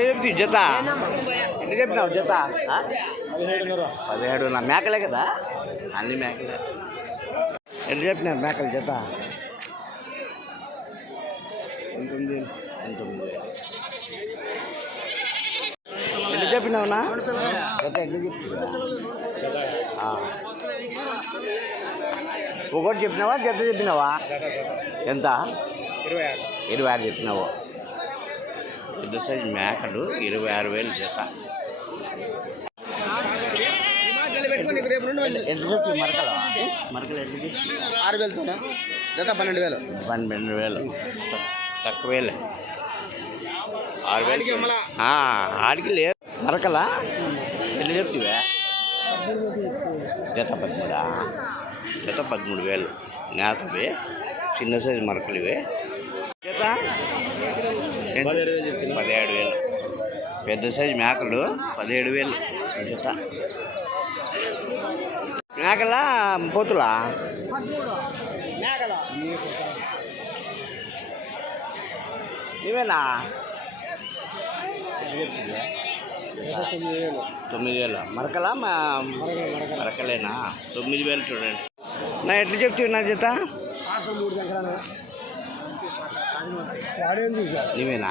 చెప్తావు జత. ఎన్ని చెప్పినావు జత? ఆ? పదిహేడు నా మేకలే కదా? అన్ని మేకలే. ఎన్ని చెప్పినారు మేకలు జత? ఎంతుంది ఎంతొమ్మిది ఎన్ని చెప్పినావునా జత ఎన్ని చెప్తున్నా ఒకటి చెప్పినావా? జత చెప్పినావా? ఎంత? ఇరవై ఆరు. ఇరవై ఆరు చెప్పినావు. పెద్ద సైజు మేకలు ఇరవై ఆరు వేలు జత. ఎంత చెప్పి మరకలు? మరకలు ఆరు జత పన్నెండు వేలు. పన్నెండు వేలు. తక్కువేలే ఆరు వేలు ఆడికి లేదు. మరకలా? ఎన్ని చెప్తివే? జత పదమూడా? జత పదమూడు వేలు. నేతవి. చిన్న సైజు మరకలు ఇవి? పదిహేడు వేలు. చెప్తున్నా. పదిహేడు వేలు. పెద్ద సైజు మేకలు పదిహేడు వేలు. జత మేకలా పోతులా? ఇవేనా? తొమ్మిది వేలు. మరకలా మరకలేనా? తొమ్మిది వేలు చూడండి. నా ఎట్లా చెప్తావు నా జత? మూడు దగ్గర వాడేం నీవేనా?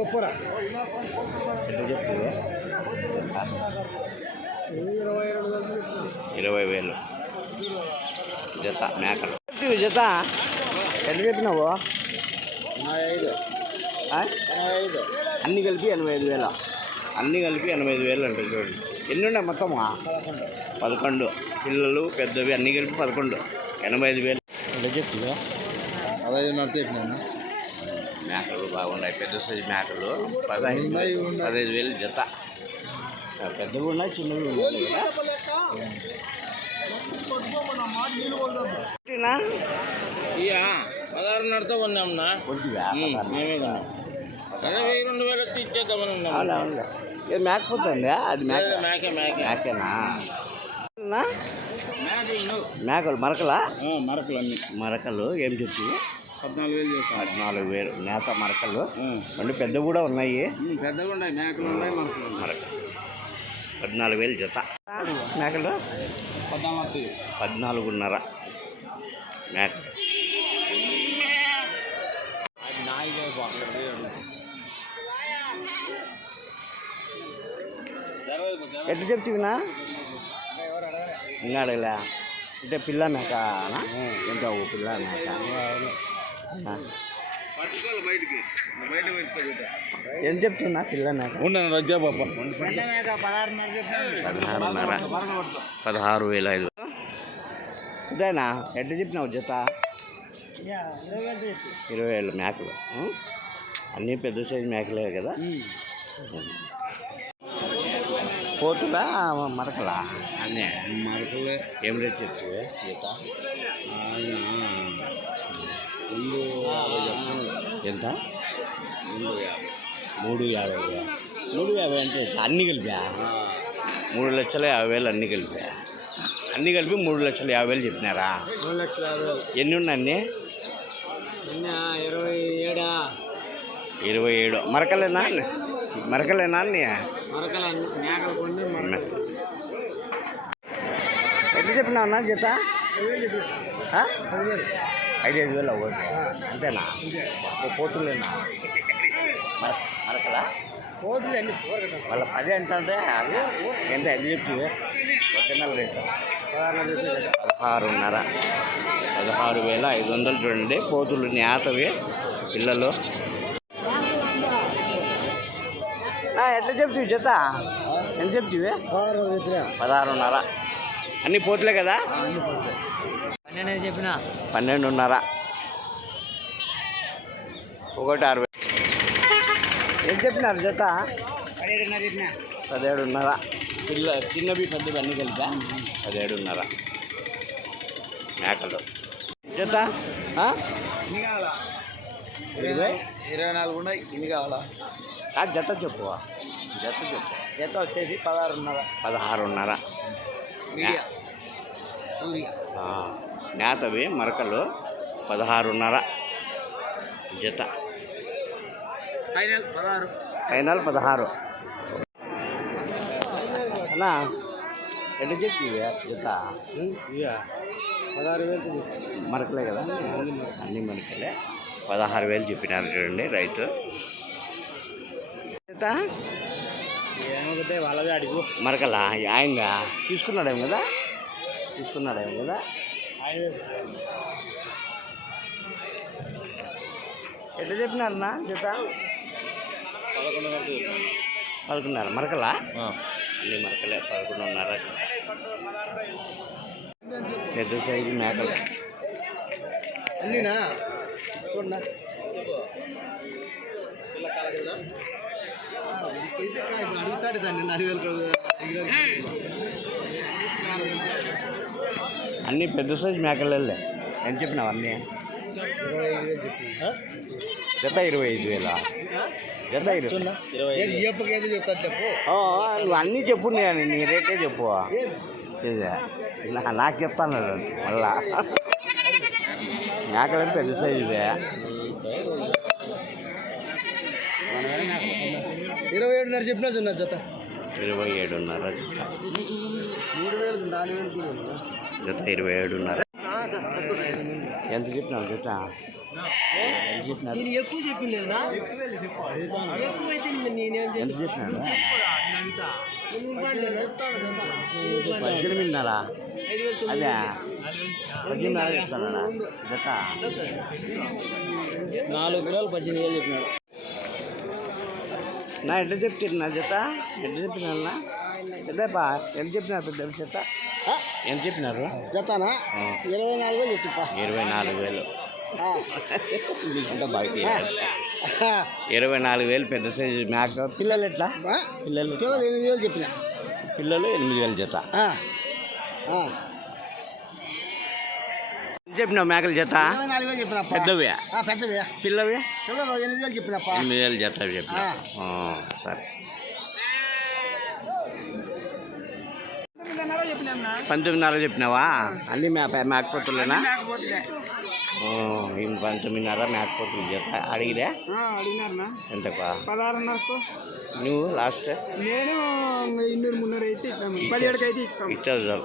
ఒప్పురా ఎట్లా ఇరవై వేలు చెప్తున్నా. ఇరవై వేలు. జత మేకలు. జత? ఎట్లా చెప్పినావు? ఎనభై ఐదు? ఎనభై ఐదు. అన్నీ కలిపి ఎనభై ఐదు వేలు? అన్నీ కలిపి ఎనభై ఐదు వేలు అంటే చూడండి. ఎన్ని ఉన్నాయి మొత్తమా? పదకొండు. పిల్లలు పెద్దవి అన్నీ కలిపి పదకొండు. ఎనభై ఐదు వేలు. ఎట్లా చెప్తుందా పదహైదున్నర చెప్పినాను. మేకలు బాగున్నాయి పెద్ద సైజు మేకలు పదహైదు. పదహైదు వేలు జత. పెద్దవి ఉన్నాయి చిన్నవి ఉన్నాయి? ఇక పదహారున్నరతో కొన్నామన్నా. కొద్దిగా మేమే కొన్నాం రెండు వేలు వచ్చి ఇచ్చేద్దామని ఉన్నాం. మేకపోతుందా అది మేక మేకే మేకే మేకేనా నా? మేకలు మేకలు మరకలా? మరకలు అన్ని మరకలు ఏం చెప్పి? పద్నాలుగు వేలు పద్నాలుగు వేలు నేత మరకలు. రెండు పెద్ద కూడా ఉన్నాయి. పెద్దగా ఉన్నాయి మేకలు ఉన్నాయి మరకలు ఉన్నాయి. మరక. పద్నాలుగు వేలు జత. మేకలు? పద్నాలుగు. పద్నాలుగున్నర. మేక. ఎట్లా చెప్తున్నా ఇంకా అడగలే అంటే పిల్ల మేకనా ఎంత ఓ పిల్ల మేక. ఏం చెప్తున్నా పిల్ల మేక? ఉండను రజ్జా పాప పదహారున్నర పదహారు వేల ఐదు. ఇదేనా? ఎట్లా చెప్పినావు జత? ఇరవై వేలు మేకలు? అన్నీ పెద్ద సైజు మేకలే కదా? పోతులా మరకలా అన్నీ మరకలే ఏం రేట్ చెప్తావే జత ఆయన రెండు యాభై చెప్తున్నాడు ఎంత రెండు యాభై మూడు యాభై మూడు యాభై అంటే అన్నీ కలిపా మూడు లక్షల యాభై వేలు అన్నీ కలిపా అన్నీ కలిపి మూడు లక్షల యాభై వేలు చెప్పినారా రెండు లక్షల యాభై వేలు ఎన్ని ఉన్నాయి అన్నీ నిన్న ఇరవై ఏడా ఇరవై ఏడు మరకలేనా మరకలేనా అన్నీ మరకలు అన్ని మేకలు కొన్ని మరకలు. ఎట్లా చెప్పినావు అన్న జత? ఐదైదు వేలు ఒకటి అంతేనా? పోతులేనా? మర మరకలా? అన్ని వాళ్ళ పది అంటే అది ఎంత? ఎంత చెప్తే ఒరిజినల్ రేట్. పదహారున్నర. పదహారు వేల ఐదు వందలు చూడండి. పోతులు నేతవి పిల్లలు. ఎట్లా చెప్తివి జత ఎంత చెప్తివి? పదహారున్నర. అన్ని పోతులే కదా? పన్నెండు చెప్పిన? పన్నెండున్నర. ఒకటి అరవై. ఏం చెప్పినారు జత పదిహేడున్నర చెప్పిన? పదిహేడున్నర. పిల్ల చిన్నవి పెద్దవి అన్నీ కలిపా? పదిహేడున్నర. మేకలు. జత కావాలా? ఇరవై? ఇరవై నాలుగు ఉన్నాయి ఇన్ని కావాలా? ఆ జత చెప్పు. జత జత వచ్చేసి పదహారున్నర. పదహారున్నర. సూర్య. నేతవి మరకలు పదహారున్నర జత. ఫైనల్ పదహారు. ఫైనల్ పదహారు. అన్నా ఎట్లా చెప్పి జత? పదహారు వేలు మరకలే కదా? అన్ని మరకలే. పదహారు వేలు చెప్పినారు చూడండి రైతు. జత? వాళ్ళదే అడిగు. మరకలా? ఆయన తీసుకున్నాడేమో కదా? తీసుకున్నాడేమో కదా? ఆయన ఎట్లా చెప్పినారన్నా జత? పదకొండున్నర మరకలా? అన్ని మరకలే పదకొండున్నర. పెద్ద సైజు మేకలు. అన్నీనా? చూడనా? అడుగుతాడు దాన్ని అన్ని పెద్ద సైజు మేకలే ఎంత చెప్పినావు అన్నీ? జత ఇరవై ఐదు వేల. జత ఇరవై నువ్వు అన్నీ చెప్పు నేను నీ రేటే చెప్పు. నాకు చెప్తాను మళ్ళా. మేకలు పెద్ద సైజుదే ఇరవై ఏడున్నర చెప్పినా చూడ జత. ఇరవై ఏడున్నర జత. ఇరవై ఏడున్నర. ఎంత చెప్పినావు జత? ఎక్కువ చెప్పింది ఎక్కువైతే నేనేం ఎంత చెప్పినాడు పద్దెనిమిదిన్నర. అదే. పద్దెనిమిదిన్నర చెప్తానా జత. నాలుగు కిలోలు పద్దెనిమిది వేలు చెప్పినాడు నా ఎట్లా చెప్తారు నా జత? ఎట్లా చెప్పినా పెద్దపా ఎంత చెప్పినారు పెద్ద జత? ఎంత చెప్పినారు? జతనా? ఇరవై నాలుగు వేలు చెప్తా ఇరవై నాలుగు వేలు. ఇరవై నాలుగు వేలు పెద్ద సైజు మేక పిల్లలు ఎట్లా? పిల్లలు? పిల్లలు ఎనిమిది వేలు చెప్పిన. పిల్లలు ఎనిమిది వేలు జత. ఎంత చెప్పినావు మేకల జత? పెద్దవి? పెద్దవి. పిల్లవి? ఎనిమిది వేలు చెప్పినప్ప ఎనిమిది వేలు జత చెప్పిన. సరే. పంతొమ్మిదిన్నర చెప్పినావా? అన్ని మేక మేకపోతులేనా? ఇంక పంతొమ్మిదిన్నర మేకపోతులు జత. అడిగిరా? పదహారున్నరకు. నువ్వు లాస్ట్? నేను ఇన్నూరు మున్నూరు అయితే ఇచ్చావు.